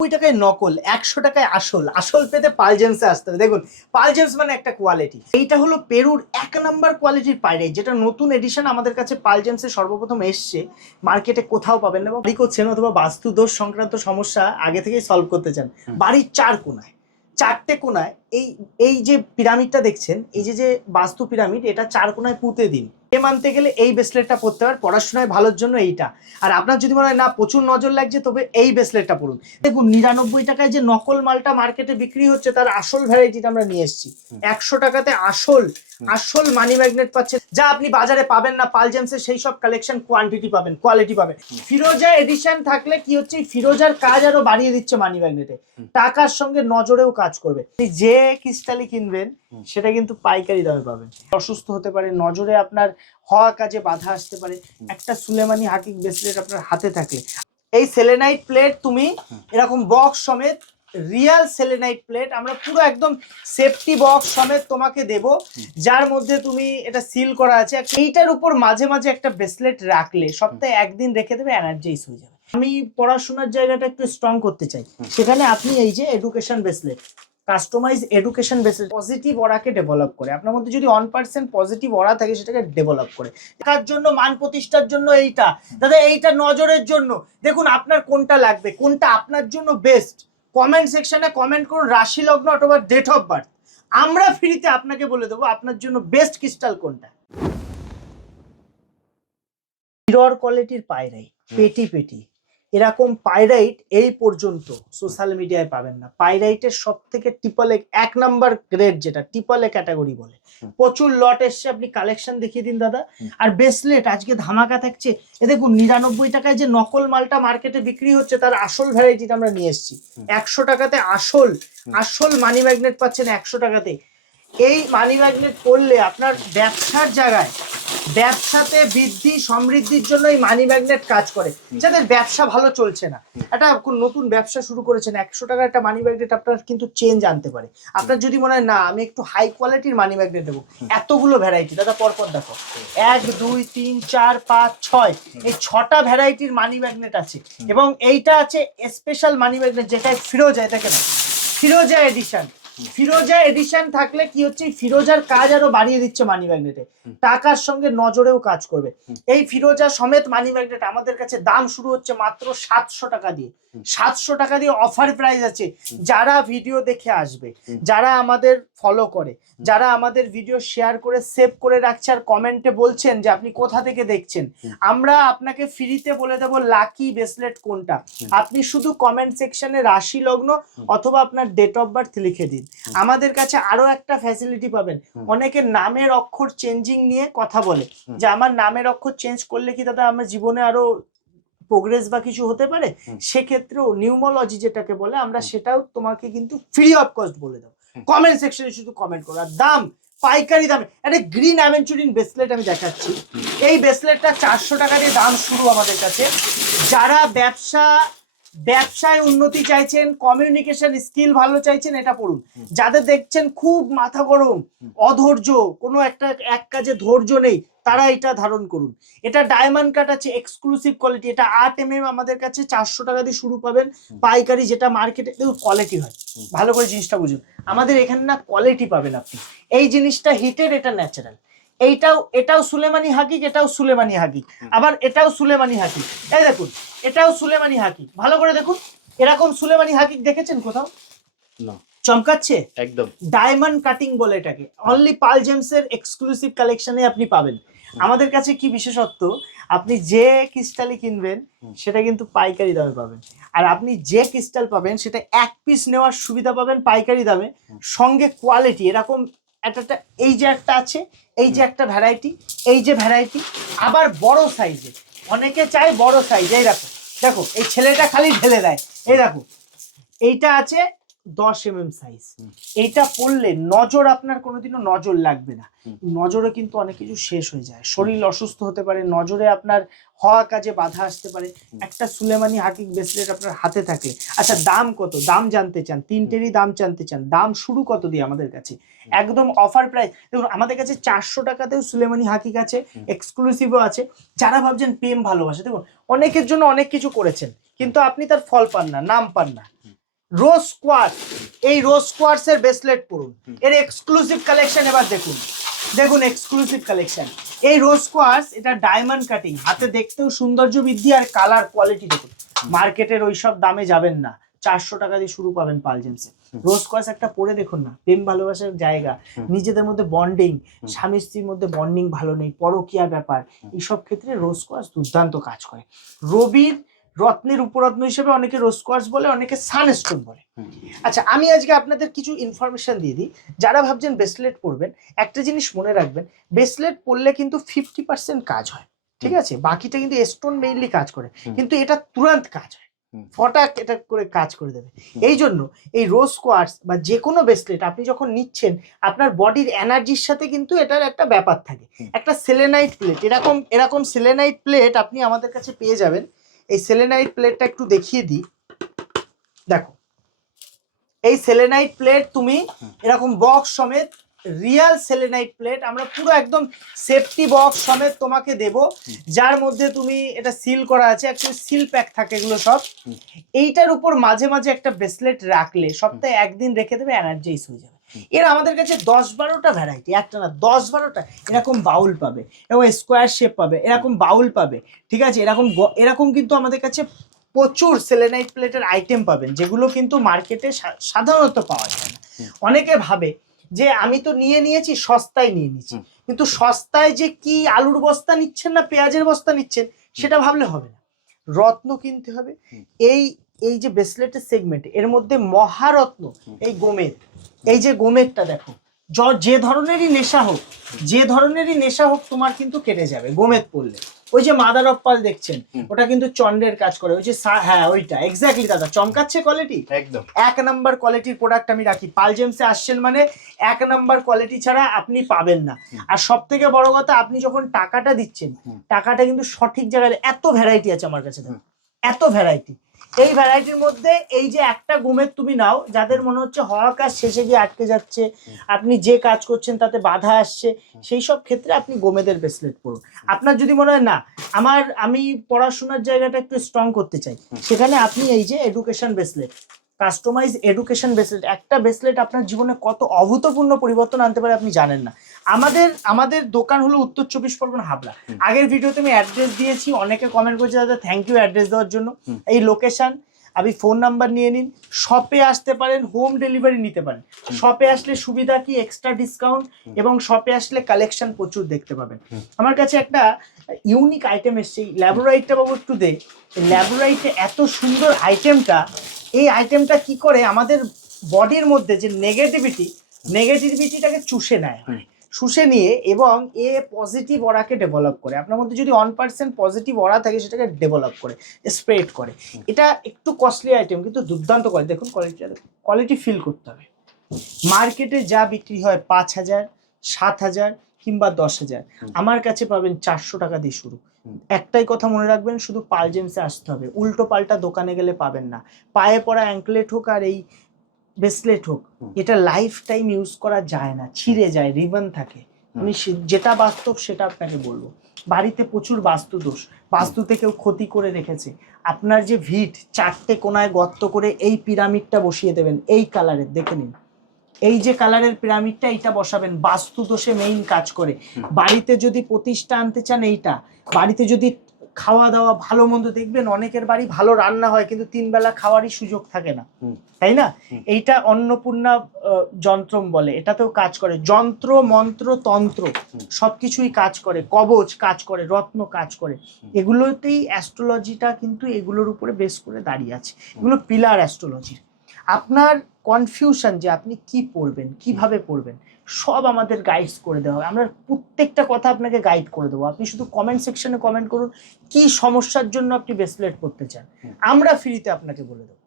টাকায় নকল 100 টাকায় আসল আসল পেতে পালজেমসে আসতে হবে। দেখুন পালজেমস মানে একটা কোয়ালিটি, এইটা হলো পেরুর 1 নাম্বার কোয়ালিটির পাইরাইট, যেটা নতুন এডিশন আমাদের কাছে পালজেমসে সর্বপ্রথম এসছে, মার্কেটে কোথাও পাবেন না। বাড়ি করছেন অথবা বাস্তুদোষ সংক্রান্ত সমস্যা আগে থেকেই সলভ করতে চান, বাড়ির চারটে কোনায় এই এই যে পিরামিডটা দেখছেন, এই যে বাস্তু পিরামিড, এটা 4 কোনায় পুঁতে দিন। মানতে গেলে এই ব্রেসলেটটা পরতে হয়, পড়াশোনায় ভালোর জন্য এইটা। আর আপনার যদি মনে হয় না প্রচুর নজর লাগছে, তবে এই ব্রেসলেটটা পরুন। দেখুন 99 টাকায় যে নকল মালটা মার্কেটে বিক্রি হচ্ছে, তার আসল ভ্যারাইটিটা আমরা নিয়ে এসেছি। 100 টাকাতে আসল মানি ম্যাগনেট পাচ্ছেন, যা আপনি বাজারে পাবেন না। পালজেমসের সেই সব কালেকশন কোয়ান্টিটি পাবেন, কোয়ালিটি পাবেন। ফিরোজা এডিশন থাকলে কি হচ্ছে, ফিরোজার কাজ আরো বাড়িয়ে দিচ্ছে মানি ম্যাগনেটে, টাকার সঙ্গে নজরেও কাজ করবে। যে ক্রিস্টালই কিনবেন সেটা কিন্তু পাইকারি দামে পাবেন। অসুস্থ হতে পারে, নজরে আপনার হওয়া কাজে বাধা আসতে পারে, একটা সুলেমানি হাকিক ব্রেসলেট আপনার হাতে থাকে। এই সেলেনাইট প্লেট তুমি এরকম বক্স সমেত, রিয়াল সেলেনাইট প্লেট আমরা পুরো একদম সেফটি বক্স সমেত তোমাকে দেব, যার মধ্যে তুমি এটা সিল করা আছে। এইটার উপর মাঝে মাঝে একটা ব্রেসলেট রাখলে সপ্তাহে একদিন রেখে দেবে, এনার্জাইজ হয়ে যাবে। আমি পড়াশোনার জায়গাটা একটু স্ট্রং করতে চাই, সেখানে আপনি এই যে education bracelet, customise education bracelet, positive অরাকে ডেভেলপ করে। আপনার মধ্যে যদি 1% পজিটিভ অরা থাকে, সেটাকে ডেভেলপ করে। টাকার জন্য, মান প্রতিষ্ঠার জন্য এইটা দাদা, এইটা নজরের জন্য। দেখুন আপনার কোনটা লাগবে, কোনটা আপনার জন্য বেস্ট, কমেন্ট সেকশনে কমেন্ট করুন, রাশি লগ্ন অথবা ডেট অফ বার্থ। আমরা ফ্রিতে আপনাকে বলে দেবো আপনার জন্য বেস্ট ক্রিস্টাল কোনটা। মিরর কোয়ালিটির পাইরাইট, পেটি এরকম পাইরাইট এই পর্যন্ত সোশ্যাল মিডিয়ায় পাবেন না। পাইরাইটের সব থেকে ট্রিপল এ 1 নাম্বার গ্রেড, যেটা ট্রিপল এ ক্যাটাগরি বলে, প্রচুর লট এসছে। আপনি কালেকশন দেখিয়ে দিন দাদা। আর ব্রেসলেট আজকে ধামাকা থাকছে, এ দেখুন 99 টাকায় যে নকল মালটা মার্কেটে বিক্রি হচ্ছে, তার আসল ভ্যারাইটিটা আমরা নিয়ে এসেছি। 100 টাকাতে আসল মানি ম্যাগনেট পাচ্ছেন 100 টাকাতে। এই মানি ম্যাগনেট করলে আপনার ব্যবসার জায়গায়, ব্যবসাতে বৃদ্ধি সমৃদ্ধির জন্য এই মানি ম্যাগনেট কাজ করে। যাদের ব্যবসা ভালো চলছে না, একটা নতুন ব্যবসা শুরু করেছেন, 100 টাকার একটা মানি ম্যাগনেট আপনার কিন্তু চেঞ্জ আনতে পারে। আপনার যদি মনে হয় না আমি একটু হাই কোয়ালিটির মানি ম্যাগনেট দেবো, এতগুলো ভ্যারাইটি দাদা, পরপর দেখো 1 2 3 4 5 6, এই 6টা ভ্যারাইটির মানি ম্যাগনেট আছে। এবং এইটা আছে স্পেশাল মানি ম্যাগনেট, যেটা ফিরোজা, দেখেন ফিরোজা এডিশন। ফিরোজা এডিশন থাকলে কি হচ্ছে, ফিরোজার কাজ আরো বাড়িয়ে দিচ্ছে মানি ম্যাগনেটে, টাকার সঙ্গে নজরেও কাজ করবে। এই ফিরোজা সমেত মানি ম্যাগনেট আমাদের কাছে দাম শুরু হচ্ছে মাত্র 700 টাকা দিয়ে। 700 টাকা দিয়ে অফার প্রাইস আছে। যারা ভিডিও দেখে আসবে, যারা আমাদের ফলো করে, যারা আমাদের ভিডিও শেয়ার করে সেভ করে রাখছে, আর কমেন্টে বলছেন যে আপনি কোথা থেকে দেখছেন, আমরা আপনাকে ফ্রিতে বলে দেবো লাকি ব্রেসলেট কোনটা। আপনি শুধু কমেন্ট সেকশনে রাশি লগ্ন অথবা আপনার ডেট অফ বার্থ লিখে দিন। আমাদের কাছে আরো একটা ফ্যাসিলিটি পাবেন, অনেকে নামের অক্ষর চেঞ্জিং নিয়ে কথা বলে, যে আমার নামের অক্ষর চেঞ্জ করলে কি দাদা আমার জীবনে আরো প্রোগ্রেস বা কিছু হতে পারে। সেক্ষেত্রেও নিউমোলজি যেটাকে বলে, আমরা সেটাও তোমাকে কিন্তু ফ্রি অফ কস্ট বলে দেবো। কমেন্ট সেকশনে শুধু কমেন্ট করো। আর দাম পাইকারি দামে। একটা গ্রিন অ্যাভেঞ্চুরিন ব্রেসলেট আমি দেখাচ্ছি। এই ব্রেসলেটটা 400 টাকা দিয়ে দাম শুরু আমাদের কাছে। যারা ব্যবসায় উন্নতি চাইছেন, কমিউনিকেশন স্কিল ভালো চাইছেন, এটা পড়ুন। যাদের দেখছেন খুব মাথা গরম, অধৈর্য, কোনো এক কাজে ধৈর্য নেই, তারা এটা ধারণ করুন। এটা ডায়মন্ড কাট আছে, এক্সক্লুসিভ কোয়ালিটি। এটা 8 mm আমাদের কাছে 400 টাকা দিয়ে শুরু পাবেন পাইকারি, যেটা মার্কেটে কোয়ালিটি হয়। ভালো করে জিনিসটা বুঝুন, আমাদের এখানে না কোয়ালিটি পাবেন আপনি। এই জিনিসটা হিটের, এটা ন্যাচারাল। এটাও সুলেমানি হাকিক, এটাও সুলেমানি হাকিক, আবার এটাও সুলেমানি হাকিক। এই দেখুন এটাও সুলেমানি হাকিক, ভালো করে দেখুন। এরকম সুলেমানি হাকিক দেখেছেন কোথাও? না। চমকাচ্ছে একদম। ডায়মন্ড কাটিং বলে এটাকে, অনলি পালজেমস এর এক্সক্লুসিভ কালেকশনে আপনি পাবেন। আমাদের কাছে কি বিশেষত্ব, আপনি যে ক্রিস্টালই কিনবেন সেটা কিন্তু পাইকারি দামে পাবেন। আর আপনি যে ক্রিস্টাল পাবেন সেটা 1 পিস নেওয়ার সুবিধা পাবেন পাইকারি দামে, সঙ্গে কোয়ালিটি এরকম একটা, এই যে একটা আছে, এই যে একটা ভ্যারাইটি, এই যে ভ্যারাইটি, আবার বড় সাইজে। অনেকে চায় বড় সাইজ। এই দেখো এই ছেলেটা খালি ঢেলে দেয়। এই দেখো এইটা আছে 10 mm সাইজ। এইটা পড়লে নজর আপনার কোনোদিনও নজর লাগবে না, নজরে কিন্তু অনেক কিছু শেষ হয়ে যায়, শরীর অসুস্থ হতে পারে, নজরে আপনার হওয়া কাজে বাধা আসতে পারে। একটা সুলেমানি হাকিং ব্রেসলেট আপনার হাতে থাকলে, আচ্ছা দাম কত, দাম জানতে চান, তিনটেরই দাম জানতে চান, দাম শুরু কত দিয়ে আমাদের কাছে, একদম অফার প্রাইস। দেখুন আমাদের কাছে 400 টাকাতেও সুলেমানি হাকিং আছে, এক্সক্লুসিভও আছে। যারা ভাবছেন প্রেম ভালোবাসে, দেখুন অনেকের জন্য অনেক কিছু করেছেন কিন্তু আপনি তার ফল পান না, নাম পান না। রোজ কোয়ার্টজ, এই রোজ কোয়ার্টজ এর ব্রেসলেট পরুন, এর এক্সক্লুসিভ কালেকশন এবার দেখুন, দেখুন এক্সক্লুসিভ কালেকশন। এই রোজ কোয়ার্টজ, এটা ডায়মন্ড কাটিং, হাতে দেখতেও সৌন্দর্য বৃদ্ধি আর কালার কোয়ালিটি দেখুন। মার্কেটের ওইসব দামে যাবেন না, 400 টাকা দিয়ে শুরু পাবেন পাল জেমসে। রোজ কোয়ার্টজ একটা পরে দেখুন না, প্রেম ভালোবাসার জায়গা, নিজেদের মধ্যে বন্ডিং, স্বামী স্ত্রীর মধ্যে বন্ডিং ভালো নেই, পরকীয়া ব্যাপার, এইসব ক্ষেত্রে রোজ কোয়ার্টজ দুর্দান্ত কাজ করে। রবির রত্নের উপরত্ন হিসেবে অনেকে রোজ কোয়ার্টজ বলে, অনেকে সানস্টোন বলে। আচ্ছা আমি আজকে আপনাদের কিছু ইনফরমেশন দিয়ে দিই। যারা ভাবছেন ব্রেসলেট পরবেন, একটা জিনিস মনে রাখবেন, ব্রেসলেট পরলে কিন্তু 50% কাজ হয়, ঠিক আছে, বাকিটা কিন্তু স্টোন মেইনলি কাজ করে, কিন্তু এটা তুরন্ত কাজ হয়, ফটাক এটা করে কাজ করে দেবে। এই জন্য এই রোজ কোয়ার্টজ বা যে কোনো ব্রেসলেট আপনি যখন নিচ্ছেন, আপনার বডির এনার্জির সাথে কিন্তু এটার একটা ব্যাপার থাকে। একটা সেলেনাইট প্লেট, এরকম এরকম সেলেনাইট প্লেট আপনি আমাদের কাছে পেয়ে যাবেন। এই সেলেনাইট প্লেটটা একটু দেখিয়ে দিই, দেখো এই সেলেনাইট প্লেট তুমি এরকম বক্স সমেত, রিয়াল সেলেনাইট প্লেট আমরা পুরো একদম সেফটি বক্স সমেত তোমাকে দেব, যার মধ্যে তুমি এটা সিল করা আছে, অ্যাকচুয়ালি সিল প্যাক থাকে এগুলো সব। এইটার উপর মাঝে মাঝে একটা ব্রেসলেট রাখলে সপ্তাহে একদিন রেখে দেবে, এনার্জাইজ হয়ে যাবে। এর আমাদের কাছে 10-12টা ভ্যারাইটি, একটা না 10-12টা, এরকম বাউল পাবে, এরকম স্কোয়ার শেপ পাবে, এরকম বাউল পাবে, ঠিক আছে, এরকম এরকম কিন্তু আমাদের কাছে প্রচুর সেলেনাইট প্লেটের আইটেম পাবেন, যেগুলো কিন্তু মার্কেটে সাধারণত পাওয়া যায় না। অনেকে ভাবে যে আমি তো নিয়েছি সস্তায় নিয়ে নিচ্ছি, কিন্তু সস্তায় যে কি আলুর বস্তা নিচ্ছেন না পেঁয়াজের বস্তা নিচ্ছেন সেটা ভাবলে হবে না, রত্ন কিনতে হবে। এই এই যে ব্রেসলেটের সেগমেন্ট, এর মধ্যে মহারত্ন এই গোমেদ, এই যে গোমেদটা দেখো, যে ধরনেরই নেশা হোক, যে ধরনেরই নেশা হোক তোমার কিন্তু কেটে যাবে গোমেদ পড়লে। ওই যে মাদার অফ পাল দেখছেন, ওটা কিন্তু চন্ডের কাজ করে, ওই যে হ্যাঁ ওইটা এক্স্যাক্টলি দাদা, চমকাচ্ছে কোয়ালিটি, একদম 1 নাম্বার কোয়ালিটির প্রোডাক্ট আমি রাখি। পাল জেমসে আসছেন মানে 1 নাম্বার কোয়ালিটি ছাড়া আপনি পাবেন না। আর সব থেকে বড় কথা, আপনি যখন টাকাটা দিচ্ছেন, টাকাটা কিন্তু সঠিক জায়গায়, এত ভ্যারাইটি আছে আমার কাছে, এত ভ্যারাইটি। এই ভ্যারাইটির মধ্যে এই যে একটা গোমেদ তুমি নাও, যাদের মনে হচ্ছে হওয়া কাজ শেষে গিয়ে আটকে যাচ্ছে, আপনি যে কাজ করছেন তাতে বাধা আসছে, সেই সব ক্ষেত্রে আপনি গোমেদের ব্রেসলেট পরুন। আপনার যদি মনে হয় না আমি পড়াশোনার জায়গাটা একটু স্ট্রং করতে চাই, সেখানে আপনি এই যে education bracelet, customise education bracelet, একটা ব্রেসলেট আপনার জীবনে কত অভূতপূর্ণ পরিবর্তন আনতে পারে আপনি জানেন না। আমাদের দোকান হলো উত্তর 24 পরগনা হাবড়া। আগের ভিডিওতে আমি অ্যাড্রেস দিয়েছি, অনেকে কমেন্ট করেছে দাদা থ্যাংক ইউ অ্যাড্রেস দেওয়ার জন্য। এই লোকেশন, আপনি ফোন নাম্বার নিয়ে নিন, শপে আসতে পারেন, হোম ডেলিভারি নিতে পারেন। শপে আসলে সুবিধা কি, এক্সট্রা ডিসকাউন্ট, এবং শপে আসলে কালেকশন প্রচুর দেখতে পাবেন। আমার কাছে একটা ইউনিক আইটেম এসছে, ল্যাবোরাইটটা বাবু একটু দে। ল্যাবোরাইটে এত সুন্দর আইটেমটা, এই আইটেমটা কি করে আমাদের বডির মধ্যে যে নেগেটিভিটিটাকে চুষে নেয়, শুষে নিয়ে, এবং এ পজিটিভ অরাকে ডেভেলপ করে। আপনার মধ্যে যদি 1% পজিটিভ অরা থাকে সেটাকে ডেভেলপ করে, স্প্রেড করে। এটা একটু কস্টলি আইটেম কিন্তু দুর্দান্ত করে, দেখুন কোয়ালিটি ফিল করতে হবে। মার্কেটে যা বিক্রি হয় 5,000, 7,000 কিংবা 10,000, আমার কাছে পাবেন 400 টাকা দিয়ে শুরু। একটাই কথা মনে রাখবেন, শুধু পাল জেমসে আসতে হবে, উল্টো পাল্টা দোকানে গেলে পাবেন না। পায়ে পড়া অ্যাঙ্কলেট হোক আর এই ব্রেসলেট হোক, এটা লাইফ টাইম ইউজ করা যায় না, ছিঁড়ে যায়, রিবন থাকে। আমি যেটা বাস্তব সেটা আপনাকে বলবো। বাড়িতে প্রচুর বাস্তু দোষ, বাস্তুতে কেউ ক্ষতি করে রেখেছে। আপনার যে ভিট, 4টে কোনায় গর্ত করে এই পিরামিডটা বসিয়ে দেবেন, এই কালারের, দেখে নিন এই যে কালারের পিরামিডটা, এইটা বসাবেন, বাস্তু দোষে মেইন কাজ করে। বাড়িতে যদি প্রতিষ্ঠা আনতে চান, এইটা বাড়িতে যদি খাওয়া দাওয়া ভালো মন্দ, দেখবেন অনেকের বাড়ি ভালো রান্না হয় কিন্তু 3 বেলা খাওয়ারই সুযোগ থাকে না, তাই না? এইটা অন্নপূর্ণা যন্ত্রম বলে, এটাতেও কাজ করে, যন্ত্র মন্ত্র তন্ত্র সবকিছুই কাজ করে, কবচ কাজ করে, রত্ন কাজ করে। এগুলোতেই অ্যাস্ট্রোলজিটা কিন্তু এগুলোর উপরে বেস করে দাঁড়িয়ে আছে, এগুলো পিলার অ্যাস্ট্রোলজির। আপনার কনফিউশন যে আপনি কি পড়বেন, কিভাবে পড়বেন, সব আমাদের গাইডস করে দেওয়া হবে। আমরা প্রত্যেকটা কথা আপনাকে গাইড করে দেবো। আপনি শুধু কমেন্ট সেকশনে কমেন্ট করুন কি সমস্যার জন্য আপনি ব্রেসলেট পড়তে চান, আমরা ফ্রিতে আপনাকে বলে দেবো।